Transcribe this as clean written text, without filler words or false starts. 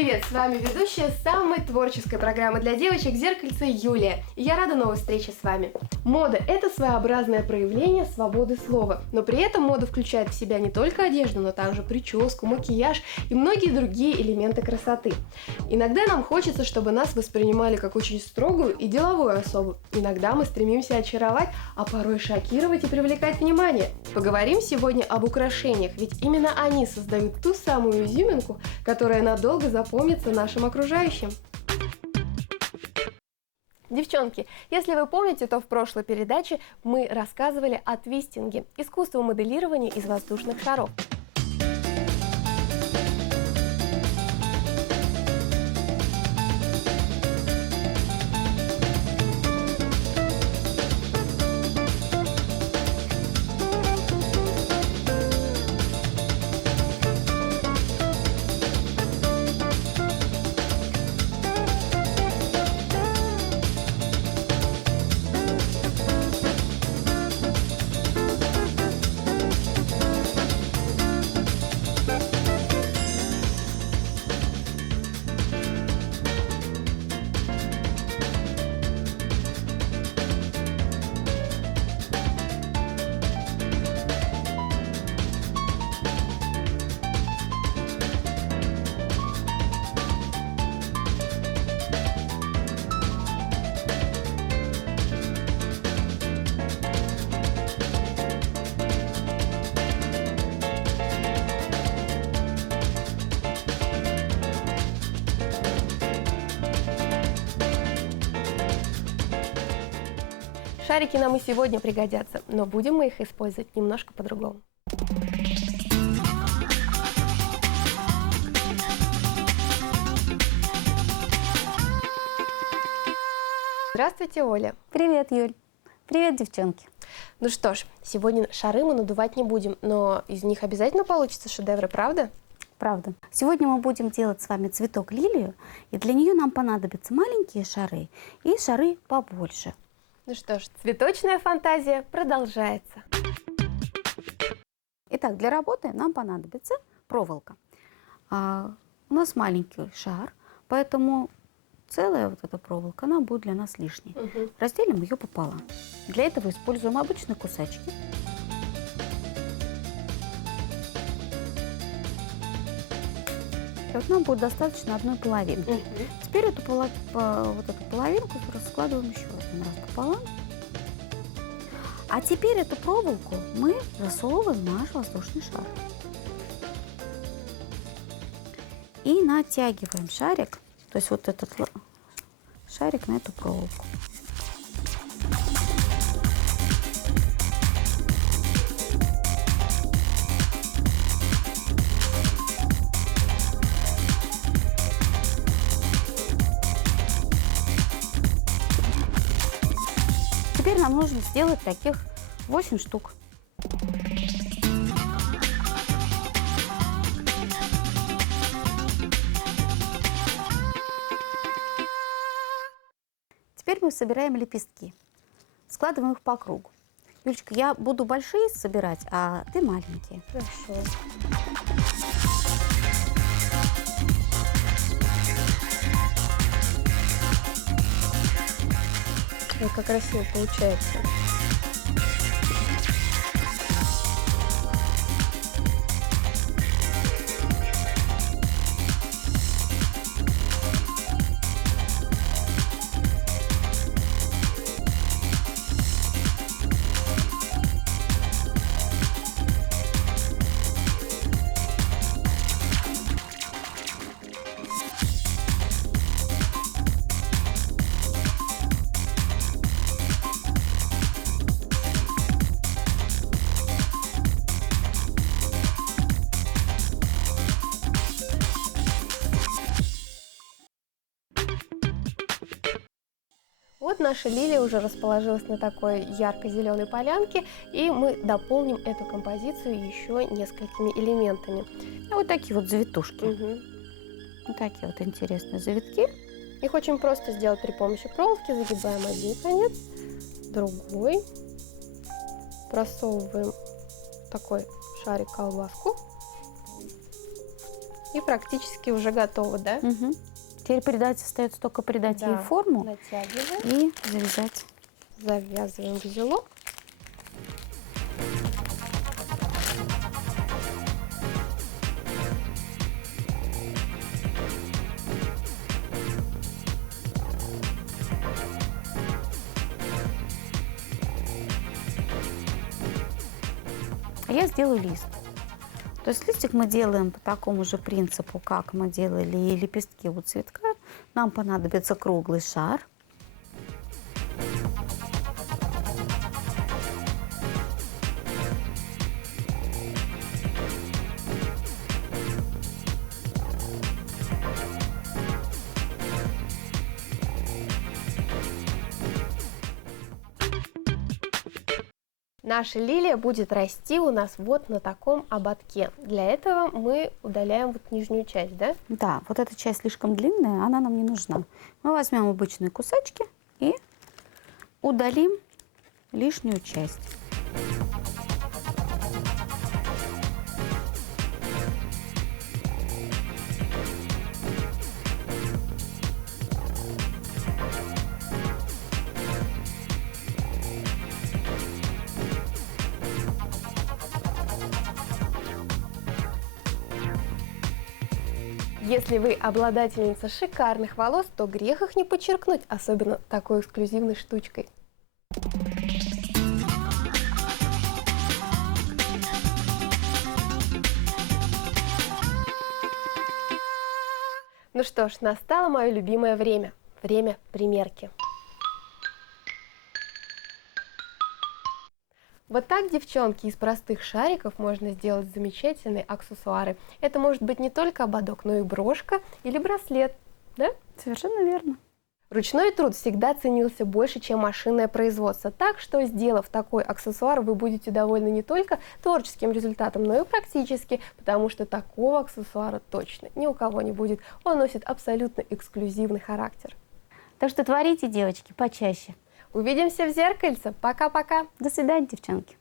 Привет, с вами ведущая самой творческой программы для девочек «Зеркальце» Юлия. И я рада новой встрече с вами. Мода – это своеобразное проявление свободы слова. Но при этом мода включает в себя не только одежду, но также прическу, макияж и многие другие элементы красоты. Иногда нам хочется, чтобы нас воспринимали как очень строгую и деловую особу. Иногда мы стремимся очаровать, а порой шокировать и привлекать внимание. Поговорим сегодня об украшениях, ведь именно они создают ту самую изюминку, которая надолго запомнится нашим окружающим. Девчонки, если вы помните, то в прошлой передаче мы рассказывали о твистинге – искусстве моделирования из воздушных шаров. Шарики нам и сегодня пригодятся, но будем мы их использовать немножко по-другому. Здравствуйте, Оля. Привет, Юль. Привет, девчонки. Ну что ж, сегодня шары мы надувать не будем, но из них обязательно получится шедевры, правда? Правда. Сегодня мы будем делать с вами цветок лилию, и для нее нам понадобятся маленькие шары и шары побольше. Ну что ж, цветочная фантазия продолжается. Итак, для работы нам понадобится проволока. У нас маленький шар, поэтому целая вот эта проволока, она будет для нас лишней. Разделим ее пополам. Для этого используем обычные кусачки. И вот нам будет достаточно одной половинки. Теперь вот эту половинку раскладываем еще один раз пополам. А теперь эту проволоку мы засовываем в наш воздушный шар. И натягиваем шарик, то есть вот этот шарик на эту проволоку. Теперь нам нужно сделать таких 8 штук. Теперь мы собираем лепестки. Складываем их по кругу. Юлечка, я буду большие собирать, а ты маленькие. Хорошо. Ой, как красиво получается. Вот наша лилия уже расположилась на такой ярко-зеленой полянке, и мы дополним эту композицию еще несколькими элементами. Вот такие вот завитушки. Вот такие вот интересные завитки. Их очень просто сделать при помощи проволоки. Загибаем один конец, другой. Просовываем такой шарик-колбаску. И практически уже готово, да? Мгм. Теперь остается только придать ей Да. форму Натягиваем, и завязать. завязываем в узелок. А я сделаю лист. То есть листик мы делаем по такому же принципу, как мы делали и лепестки у цветка. Нам понадобится круглый шар. Наша лилия будет расти у нас вот на таком ободке. Для этого мы удаляем вот нижнюю часть, да? Да, вот эта часть слишком длинная, она нам не нужна. Мы возьмем обычные кусачки и удалим лишнюю часть. Если вы обладательница шикарных волос, то грех их не подчеркнуть, особенно такой эксклюзивной штучкой. Ну что ж, настало мое любимое время. Время примерки. Вот так, девчонки, из простых шариков можно сделать замечательные аксессуары. Это может быть не только ободок, но и брошка или браслет, да? Совершенно верно. Ручной труд всегда ценился больше, чем машинное производство. Так что, сделав такой аксессуар, вы будете довольны не только творческим результатом, но и практически, потому что такого аксессуара точно ни у кого не будет. Он носит абсолютно эксклюзивный характер. Так что творите, девочки, почаще. Увидимся в зеркальце. Пока-пока. До свидания, девчонки.